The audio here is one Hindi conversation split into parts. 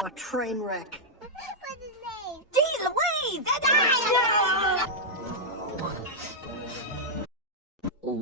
A train wreck. What's his name? Gee Louise!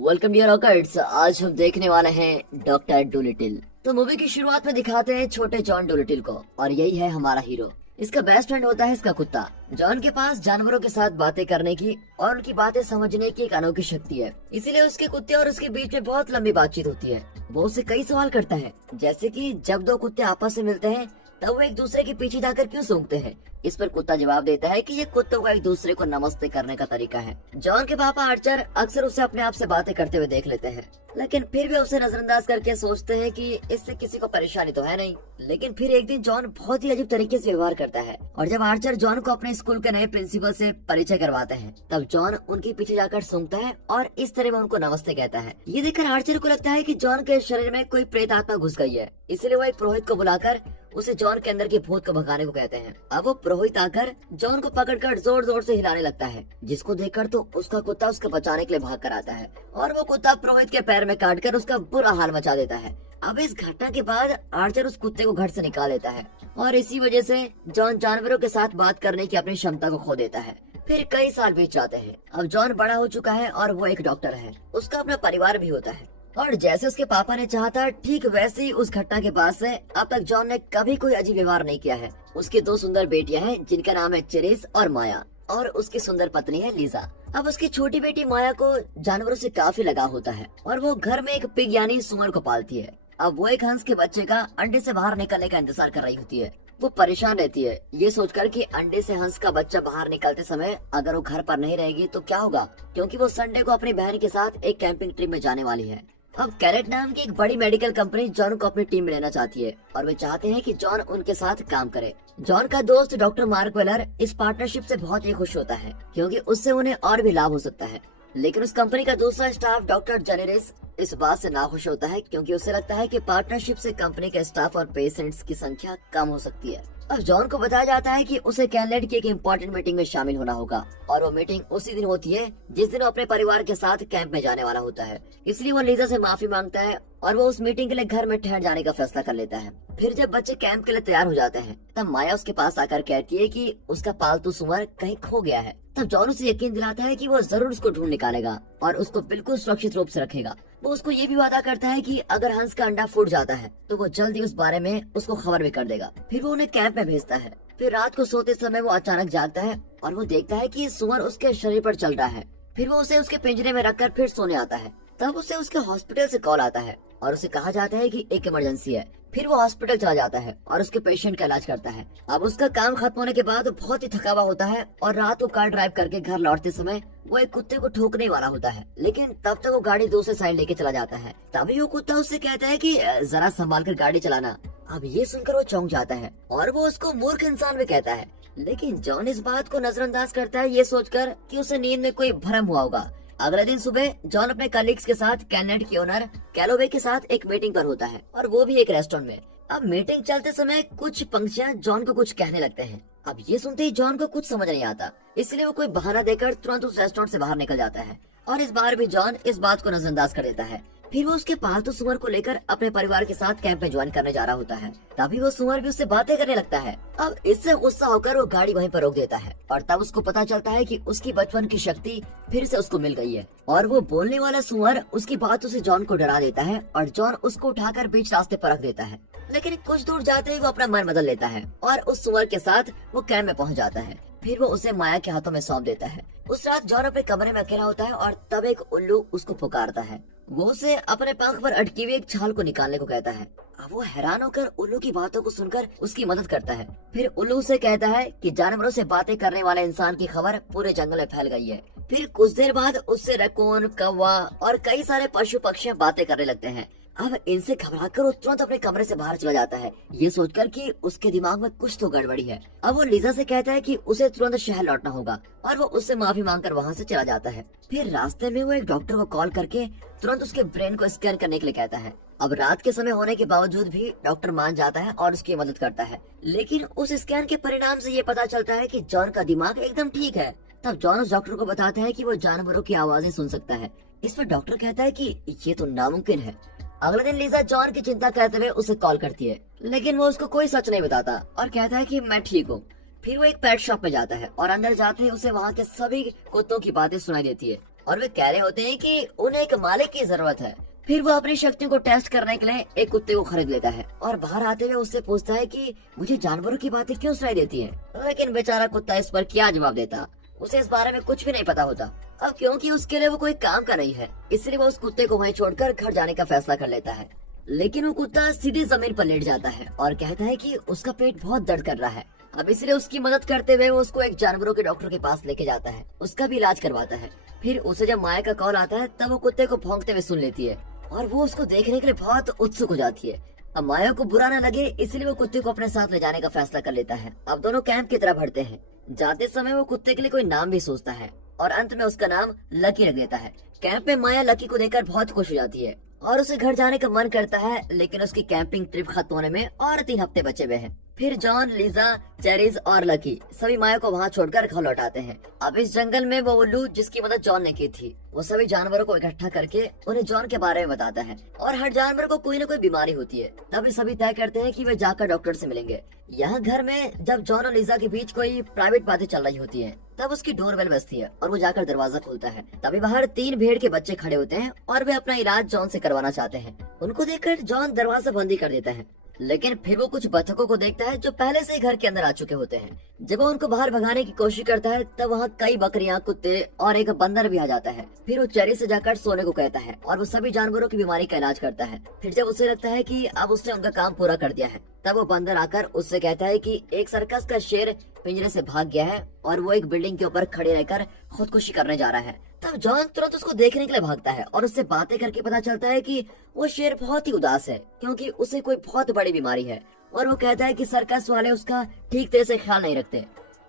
Welcome dear ऑकर्ट्स। आज हम देखने वाले हैं डॉक्टर डूलिटिल। तो मूवी की शुरुआत में दिखाते हैं छोटे जॉन डूलिटिल को, और यही है हमारा हीरो। इसका बेस्ट फ्रेंड होता है इसका कुत्ता। जॉन के पास जानवरों के साथ बातें करने की और उनकी बातें समझने की एक अनोखी शक्ति है, इसीलिए उसके कुत्ते और उसके बीच में बहुत लंबी बातचीत होती है। वो उससे कई सवाल करता है, जैसे कि जब दो कुत्ते आपस में मिलते हैं तब वो एक दूसरे के पीछे जाकर क्यों सूंघते हैं। इस पर कुत्ता जवाब देता है कि ये कुत्तों का एक दूसरे को नमस्ते करने का तरीका है। जॉन के पापा आर्चर अक्सर उसे अपने आप से बातें करते हुए देख लेते हैं, लेकिन फिर भी उसे नजरअंदाज करके सोचते हैं कि इससे किसी को परेशानी तो है नहीं। लेकिन फिर एक दिन जॉन बहुत ही अजीब तरीके से व्यवहार करता है, और जब आर्चर जॉन को अपने स्कूल के नए प्रिंसिपल से परिचय करवाते हैं तब जॉन उनके पीछे जाकर सूंघता है और इस तरह वो उनको नमस्ते कहता है। ये देखकर आर्चर को लगता है कि जॉन के शरीर में कोई प्रेत आत्मा घुस गई है, इसलिए वो एक पुरोहित को बुलाकर उसे जॉन के अंदर के भूत को भगाने को कहते हैं। अब वो पुरोहित आकर जॉन को पकड़कर जोर जोर से हिलाने लगता है, जिसको देखकर तो उसका कुत्ता उसको बचाने के लिए भाग कर आता है, और वो कुत्ता पुरोहित के पैर में काटकर उसका बुरा हाल मचा देता है। अब इस घटना के बाद आर्चर उस कुत्ते को घर से निकाल देता है, और इसी वजह से जॉन जानवरों के साथ बात करने की अपनी क्षमता को खो देता है। फिर कई साल बीत जाते हैं। अब जॉन बड़ा हो चुका है और वो एक डॉक्टर है। उसका अपना परिवार भी होता है, और जैसे उसके पापा ने चाहा था ठीक वैसे ही उस घटना के बाद से अब तक जॉन ने कभी कोई अजीब व्यवहार नहीं किया है। उसकी दो सुंदर बेटियां हैं जिनका नाम है चेरिस और माया, और उसकी सुंदर पत्नी है लीजा। अब उसकी छोटी बेटी माया को जानवरों से काफी लगाव होता है, और वो घर में एक पिग यानी सुअर को पालती है। अब वो एक हंस के बच्चे का अंडे से बाहर निकलने का इंतजार कर रही होती है। वो परेशान रहती है ये सोचकर कि अंडे से हंस का बच्चा बाहर निकलते समय अगर वो घर पर नहीं रहेगी तो क्या होगा, क्योंकि वो संडे को अपनी बहन के साथ एक कैंपिंग ट्रिप में जाने वाली है। अब कैरेट नाम की एक बड़ी मेडिकल कंपनी जॉन को अपनी टीम में लेना चाहती है, और वे चाहते हैं कि जॉन उनके साथ काम करे। जॉन का दोस्त डॉक्टर मार्क वेलर इस पार्टनरशिप से बहुत ही खुश होता है, क्योंकि उससे उन्हें और भी लाभ हो सकता है। लेकिन उस कंपनी का दूसरा स्टाफ डॉक्टर जेनेरिस इस बात से नाखुश होता है, क्योंकि उसे लगता है कि पार्टनरशिप से कंपनी के स्टाफ और पेशेंट्स की संख्या कम हो सकती है। अब जॉन को बताया जाता है कि उसे कैनलेड की एक इम्पोर्टेंट मीटिंग में शामिल होना होगा, और वो मीटिंग उसी दिन होती है जिस दिन वो अपने परिवार के साथ कैंप में जाने वाला होता है। इसलिए वो लीजा से माफी मांगता है, और वो उस मीटिंग के लिए घर में ठहर जाने का फैसला कर लेता है। फिर जब बच्चे कैंप के लिए तैयार हो जाते हैं तब माया उसके पास आकर कहती है कि उसका पालतू सुअर कहीं खो गया है। तब जॉन उसे यकीन दिलाता है कि वो जरूर उसको ढूंढ निकालेगा और उसको बिल्कुल सुरक्षित रूप से रखेगा। वो उसको ये भी वादा करता है कि अगर हंस का अंडा फूट जाता है तो वो जल्दी उस बारे में उसको खबर भी कर देगा। फिर वो उन्हें कैंप में भेजता है। फिर रात को सोते समय वो अचानक जागता है और वो देखता है कि सुअर उसके शरीर पर चल रहा है। फिर वो उसे उसके पिंजरे में रखकर फिर सोने आता है। तब उसे उसके हॉस्पिटल से कॉल आता है और उसे कहा जाता है कि एक इमरजेंसी है। फिर वो हॉस्पिटल चला जाता है और उसके पेशेंट का इलाज करता है। अब उसका काम खत्म होने के बाद बहुत ही थका हुआ होता है, और रात को कार ड्राइव करके घर लौटते समय वो एक कुत्ते को ठोकने वाला होता है, लेकिन तब तक वो गाड़ी दूसरे साइड लेके चला जाता है। तभी वो कुत्ता उससे कहता है कि जरा संभाल कर गाड़ी चलाना। अब ये सुनकर वो चौंक जाता है, और वो उसको मूर्ख इंसान भी कहता है। लेकिन जॉन इस बात को नजरअंदाज करता है ये सोचकर कि उसे नींद में कोई भ्रम हुआ होगा। अगले दिन सुबह जॉन अपने कलीग्स के साथ कैनेट के ओनर कैलोवे के साथ एक मीटिंग पर होता है, और वो भी एक रेस्टोरेंट में। अब मीटिंग चलते समय कुछ पंछियां जॉन को कुछ कहने लगते हैं। अब ये सुनते ही जॉन को कुछ समझ नहीं आता, इसलिए वो कोई बहाना देकर तुरंत उस रेस्टोरेंट से बाहर निकल जाता है, और इस बार भी जॉन इस बात को नजरअंदाज कर देता है। फिर वो उसके पालतू सुअर को लेकर अपने परिवार के साथ कैंप में ज्वाइन करने जा रहा होता है। तभी वो सुअर भी उससे बातें करने लगता है। अब इससे गुस्सा होकर वो गाड़ी वहीं पर रोक देता है, और तब उसको पता चलता है कि उसकी बचपन की शक्ति फिर से उसको मिल गई है, और वो बोलने वाला सुअर उसकी बातों से जॉन को डरा देता है, और जॉन उसको उठाकर बीच रास्ते पर रख देता है। लेकिन कुछ दूर जाते ही वो अपना मन बदल लेता है और उस सुअर के साथ वो कैंप में पहुंच जाता है। फिर वो उसे माया के हाथों में सौंप देता है। उस रात जॉन अपने कमरे में अकेला होता है, और तब एक उल्लू उसको पुकारता है। वो उसे अपने पंख पर अटकी हुई एक छाल को निकालने को कहता है। अब वो हैरान होकर उल्लू की बातों को सुनकर उसकी मदद करता है। फिर उल्लू से कहता है कि जानवरों से बातें करने वाले इंसान की खबर पूरे जंगल में फैल गई है। फिर कुछ देर बाद उससे रैकून, कौवा और कई सारे पशु पक्षी बातें करने लगते हैं। अब इनसे घबराकर वो तुरंत अपने कमरे से बाहर चला जाता है, ये सोचकर कि उसके दिमाग में कुछ तो गड़बड़ी है। अब वो लीजा से कहता है कि उसे तुरंत शहर लौटना होगा, और वो उससे माफी मांगकर वहाँ से चला जाता है। फिर रास्ते में वो एक डॉक्टर को कॉल करके तुरंत उसके ब्रेन को स्कैन करने के लिए कहता है। अब रात के समय होने के बावजूद भी डॉक्टर मान जाता है और उसकी मदद करता है, लेकिन उस स्कैन के परिणाम से ये पता चलता है कि जॉन का दिमाग एकदम ठीक है। तब जॉन उस डॉक्टर को बताता है कि वो जानवरों की आवाजें सुन सकता है। इस पर डॉक्टर कहता है कि ये तो नामुमकिन है। अगले दिन लीजा जॉन की चिंता करते हुए उसे कॉल करती है लेकिन वो उसको कोई सच नहीं बताता और कहता है कि मैं ठीक हूँ। फिर वो एक पेट शॉप में जाता है और अंदर जाते ही उसे वहाँ के सभी कुत्तों की बातें सुनाई देती है और वे कह रहे होते हैं कि उन्हें एक मालिक की जरूरत है। फिर वो अपनी शक्तियों को टेस्ट करने के लिए एक कुत्ते को खरीद लेता है और बाहर आते हुए उससे पूछता है कि मुझे जानवरों की बातें क्यों सुनाई देती हैं। लेकिन बेचारा कुत्ता इस पर क्या जवाब देता, उसे इस बारे में कुछ भी नहीं पता होता। अब क्योंकि उसके लिए वो कोई काम का नहीं है, इसलिए वो उस कुत्ते को वहीं छोड़कर घर जाने का फैसला कर लेता है। लेकिन वो कुत्ता सीधे जमीन पर लेट जाता है और कहता है कि उसका पेट बहुत दर्द कर रहा है। अब इसलिए उसकी मदद करते हुए वो उसको एक जानवरों के डॉक्टर के पास लेके जाता है, उसका भी इलाज करवाता है। फिर उसे जब माया का कॉल आता है तब वो कुत्ते को भौंकते हुए सुन लेती है और वो उसको देखने के लिए बहुत उत्सुक हो जाती है। अब माया को बुरा न लगे इसलिए वो कुत्ते को अपने साथ ले जाने का फैसला कर लेता है। अब दोनों कैंप की तरफ बढ़ते हैं। जाते समय वो कुत्ते के लिए कोई नाम भी सोचता है और अंत में उसका नाम लकी रख देता है। कैंप में माया लकी को देखकर बहुत खुश हो जाती है और उसे घर जाने का मन करता है, लेकिन उसकी कैंपिंग ट्रिप खत्म होने में और 3 हफ्ते बचे हुए हैं। फिर जॉन, लीजा, चेरिस और लकी सभी माया को वहाँ छोड़कर घर लौटाते हैं। अब इस जंगल में वो उल्लू जिसकी मदद जॉन ने की थी, वो सभी जानवरों को इकट्ठा करके उन्हें जॉन के बारे में बताता है और हर जानवर को कोई न कोई बीमारी होती है। तभी सभी तय करते हैं कि वे जाकर डॉक्टर से मिलेंगे। यहाँ घर में जब जॉन और लीजा के बीच कोई प्राइवेट बातें चल रही होती है तब उसकी डोरबेल बजती है और वो जाकर दरवाजा खोलता है। तभी बाहर 3 भेड़ के बच्चे खड़े होते हैं और वे अपना इलाज जॉन से करवाना चाहते हैं। उनको देखकर जॉन दरवाजा बंद ही कर देता है, लेकिन फिर वो कुछ बतखों को देखता है जो पहले से ही घर के अंदर आ चुके होते हैं। जब वो उनको बाहर भगाने की कोशिश करता है तब वहाँ कई बकरियां, कुत्ते और एक बंदर भी आ जाता है। फिर वो चेरी से जाकर सोने को कहता है और वो सभी जानवरों की बीमारी का इलाज करता है। फिर जब उसे लगता है कि अब उसने उनका काम पूरा कर दिया है तब वो बंदर आकर उससे कहता है कि एक सर्कस का शेर पिंजरे से भाग गया है और वो एक बिल्डिंग के ऊपर खड़े रहकर खुदकुशी करने जा रहा है। तब जॉन तुरंत उसको देखने के लिए भागता है और उससे बातें करके पता चलता है कि वो शेर बहुत ही उदास है क्योंकि उसे कोई बहुत बड़ी बीमारी है और वो कहता है कि सर्कस वाले उसका ठीक तरह से ख्याल नहीं रखते।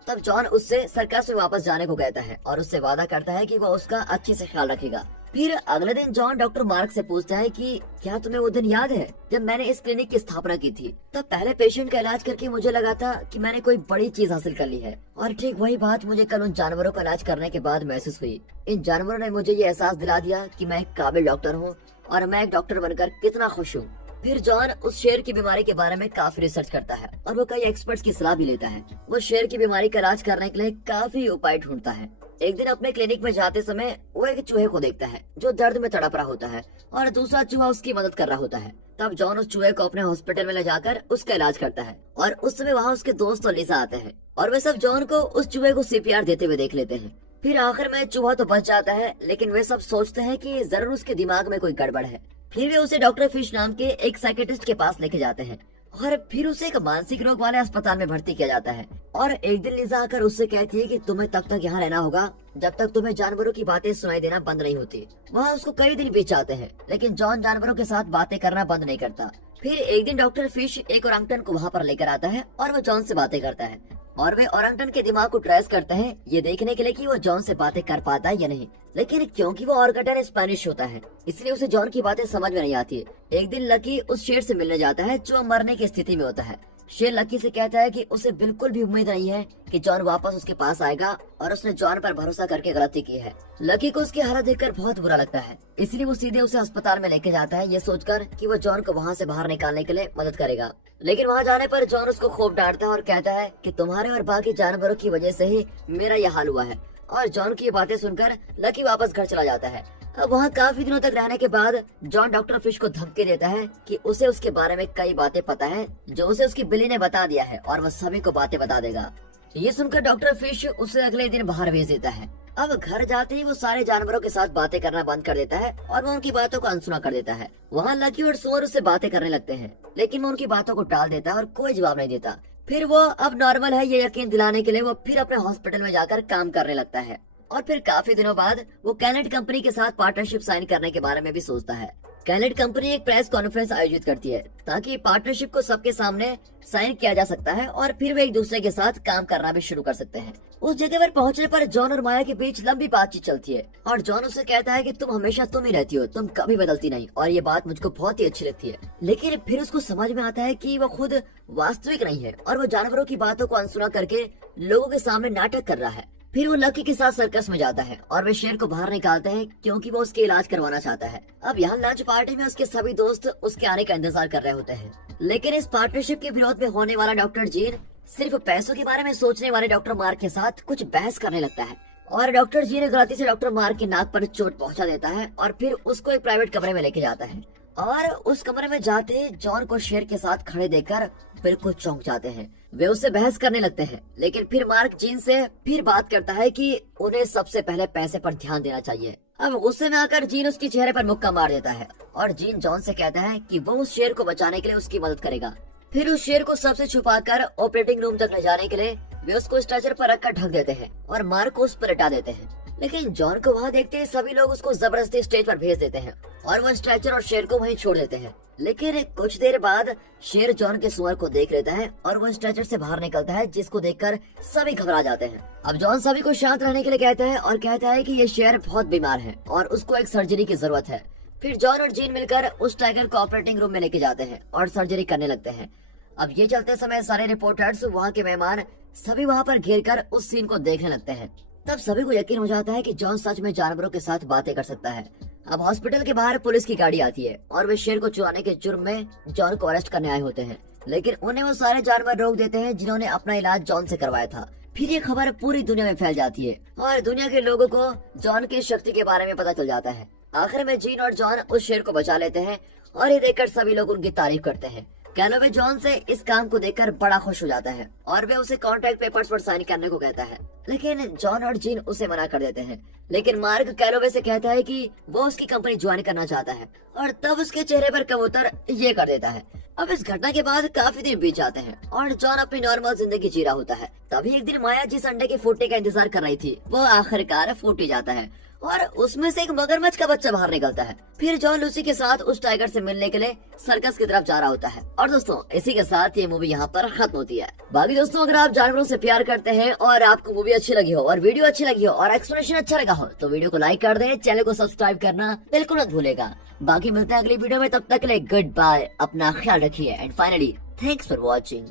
तब जॉन उससे सर्कस में वापस जाने को कहता है और उससे वादा करता है कि वो उसका अच्छे से ख्याल रखेगा। फिर अगले दिन जॉन डॉक्टर मार्क से पूछता है कि क्या तुम्हें वो दिन याद है जब मैंने इस क्लिनिक की स्थापना की थी। तब पहले पेशेंट का इलाज करके मुझे लगा था कि मैंने कोई बड़ी चीज हासिल कर ली है और ठीक वही बात मुझे कल उन जानवरों का इलाज करने के बाद महसूस हुई। इन जानवरों ने मुझे ये एहसास दिला दिया कि मैं एक काबिल डॉक्टर हूँ और मैं एक डॉक्टर बनकर कितना खुश हूँ। फिर जॉन उस शेर की बीमारी के बारे में काफी रिसर्च करता है और वो कई एक्सपर्ट्स की सलाह भी लेता है। वो शेर की बीमारी का इलाज करने के लिए काफी उपाय ढूंढता है। एक दिन अपने क्लिनिक में जाते समय वो एक चूहे को देखता है जो दर्द में तड़प रहा होता है और दूसरा चूहा उसकी मदद कर रहा होता है। तब जॉन उस चूहे को अपने हॉस्पिटल में ले जाकर उसका इलाज करता है और उस समय वहाँ उसके दोस्त और लिसा आते हैं और वे सब जॉन को उस चूहे को CPR देते हुए देख लेते हैं। फिर आखिर में चूहा तो बच जाता है, लेकिन वे सब सोचते हैं कि जरूर उसके दिमाग में कोई गड़बड़ है। फिर वे उसे डॉक्टर फिश नाम के एक साइकेट्रिस्ट के पास लेके जाते हैं और फिर उसे एक मानसिक रोग वाले अस्पताल में भर्ती किया जाता है। और एक दिन लिजा आकर उससे कहती है कि तुम्हें तब तक यहाँ रहना होगा जब तक तुम्हें जानवरों की बातें सुनाई देना बंद नहीं होती। वहाँ उसको कई दिन बीत जाते हैं, लेकिन जॉन जानवरों के साथ बातें करना बंद नहीं करता। फिर एक दिन डॉक्टर फिश एक ओरंगटन को वहाँ पर लेकर आता है और वो जॉन से बातें करता है और वे ओरंगटन के दिमाग को ट्रेस करते हैं ये देखने के लिए कि वो जॉन से बातें कर पाता है या नहीं। लेकिन क्योंकि वो ओरंगटन स्पेनिश होता है इसलिए उसे जॉन की बातें समझ में नहीं आती। एक दिन लकी उस शेर से मिलने जाता है जो मरने की स्थिति में होता है। शेर लकी से कहता है कि उसे बिल्कुल भी उम्मीद नहीं है कि जॉन वापस उसके पास आएगा और उसने जॉन पर भरोसा करके गलती की है। लकी को उसकी हालत देखकर बहुत बुरा लगता है, इसलिए वो सीधे उसे अस्पताल में लेके जाता है ये सोचकर कि वो जॉन को वहाँ से बाहर निकालने के लिए मदद करेगा। लेकिन वहाँ जाने पर जॉन उसको खूब डांटता है और कहता है कि तुम्हारे और बाकी जानवरों की वजह से ही मेरा यह हाल हुआ है। और जॉन की ये बातें सुनकर लकी वापस घर चला जाता है। अब वहाँ काफी दिनों तक रहने के बाद जॉन डॉक्टर फिश को धमकी देता है कि उसे उसके बारे में कई बातें पता है जो उसे उसकी बिल्ली ने बता दिया है और वह सभी को बातें बता देगा। ये सुनकर डॉक्टर फिश उसे अगले दिन बाहर भेज देता है। अब घर जाते ही वो सारे जानवरों के साथ बातें करना बंद कर देता है और वो उनकी बातों को अनसुना कर देता है। वहाँ लकी और सुअर उससे बातें करने लगते हैं, लेकिन वो उनकी बातों को टाल देता है और कोई जवाब नहीं देता। फिर वो अब नॉर्मल है ये यकीन दिलाने के लिए वो फिर अपने हॉस्पिटल में जाकर काम करने लगता है। और फिर काफी दिनों बाद वो कैनेट कंपनी के साथ पार्टनरशिप साइन करने के बारे में भी सोचता है। कैनेट कंपनी एक प्रेस कॉन्फ्रेंस आयोजित करती है ताकि पार्टनरशिप को सबके सामने साइन किया जा सकता है और फिर वे एक दूसरे के साथ काम करना भी शुरू कर सकते हैं। उस जगह पर पहुंचने पर जॉन और माया के बीच लंबी बातचीत चलती है और जॉन उससे कहता है कि तुम हमेशा तुम ही रहती हो, तुम कभी बदलती नहीं और ये बात मुझको बहुत ही अच्छी लगती है। लेकिन फिर उसको समझ में आता है कि वो खुद वास्तविक नहीं है और वो जानवरों की बातों को अनसुना करके लोगों के सामने नाटक कर रहा है। फिर वो लकी के साथ सर्कस में जाता है और वे शेर को बाहर निकालते हैं क्योंकि वो उसके इलाज करवाना चाहता है। अब यहाँ लंच पार्टी में उसके सभी दोस्त उसके आने का इंतजार कर रहे होते हैं, लेकिन इस पार्टनरशिप के विरोध में होने वाला डॉक्टर जीन सिर्फ पैसों के बारे में सोचने वाले डॉक्टर मार्क के साथ कुछ बहस करने लगता है और डॉक्टर जीन गलती से डॉक्टर मार्क के नाक पर चोट पहुंचा देता है और फिर उसको एक प्राइवेट कमरे में लेके जाता है। और उस कमरे में जाते ही जॉन को शेर के साथ खड़े देखकर बिल्कुल चौंक जाते हैं। वे उससे बहस करने लगते हैं, लेकिन फिर मार्क जीन से फिर बात करता है कि उन्हें सबसे पहले पैसे पर ध्यान देना चाहिए। अब गुस्से में आकर जीन उसके चेहरे पर मुक्का मार देता है और जीन जॉन से कहता है कि वो उस शेर को बचाने के लिए उसकी मदद करेगा। फिर उस शेर को सबसे छुपाकर ऑपरेटिंग रूम तक ले जाने के लिए वे उसको स्ट्रेचर पर रखकर ढक देते हैं और मार्क को उस पर लेटा देते हैं। लेकिन जॉन को वहाँ देखते ही सभी लोग उसको जबरदस्ती स्टेज पर भेज देते हैं और वो स्ट्रेचर और शेर को वहीं छोड़ देते हैं। लेकिन कुछ देर बाद शेर जॉन के सुअर को देख लेता है और वो स्ट्रेचर से बाहर निकलता है, जिसको देखकर सभी घबरा जाते हैं। अब जॉन सभी को शांत रहने के लिए कहता है और कहता है कि ये शेर बहुत बीमार है और उसको एक सर्जरी की जरूरत है। फिर जॉन और जीन मिलकर उस टाइगर को ऑपरेटिंग रूम में लेके जाते हैं और सर्जरी करने लगते हैं। अब ये चलते समय सारे रिपोर्टर्स, वहाँ के मेहमान सभी वहाँ पर घेर कर उस सीन को देखने लगते हैं। तब सभी को यकीन हो जाता है कि जॉन सच में जानवरों के साथ बातें कर सकता है। अब हॉस्पिटल के बाहर पुलिस की गाड़ी आती है और वे शेर को चुराने के जुर्म में जॉन को अरेस्ट करने आए होते हैं, लेकिन उन्हें वो सारे जानवर रोक देते हैं जिन्होंने अपना इलाज जॉन से करवाया था। फिर ये खबर पूरी दुनिया में फैल जाती है और दुनिया के लोगों को जॉन की शक्ति के बारे में पता चल जाता है। आखिर में जीन और जॉन उस शेर को बचा लेते हैं और ये देखकर सभी लोग उनकी तारीफ करते हैं। कैलोवे जॉन से इस काम को देखकर बड़ा खुश हो जाता है और वे उसे कॉन्ट्रैक्ट पेपर्स पर साइन करने को कहता है, लेकिन जॉन और जीन उसे मना कर देते हैं। लेकिन मार्क कैलोवे से कहता है कि वो उसकी कंपनी ज्वाइन करना चाहता है और तब उसके चेहरे पर कबूतर ये कर देता है। अब इस घटना के बाद काफी दिन बीत जाते हैं और जॉन अपनी नॉर्मल जिंदगी जी रहा होता है। तभी एक दिन माया जिस अंडे के फूटने का इंतजार कर रही थी वो आखिरकार फूट ही जाता है और उसमें से एक मगरमच्छ का बच्चा बाहर निकलता है। फिर जॉन लूसी के साथ उस टाइगर से मिलने के लिए सर्कस की तरफ जा रहा होता है। और दोस्तों, इसी के साथ ये मूवी यहाँ पर खत्म होती है। बाकी दोस्तों, अगर आप जानवरों से प्यार करते हैं और आपको मूवी अच्छी लगी हो और वीडियो अच्छी लगी हो और एक्सप्लेनेशन अच्छा लगा हो तो वीडियो को लाइक कर दें, चैनल को सब्सक्राइब करना बिल्कुल मत भूलेगा। बाकी मिलते हैं अगली वीडियो में, तब तक के लिए गुड बाय, अपना ख्याल रखिए and finally thanks for watching.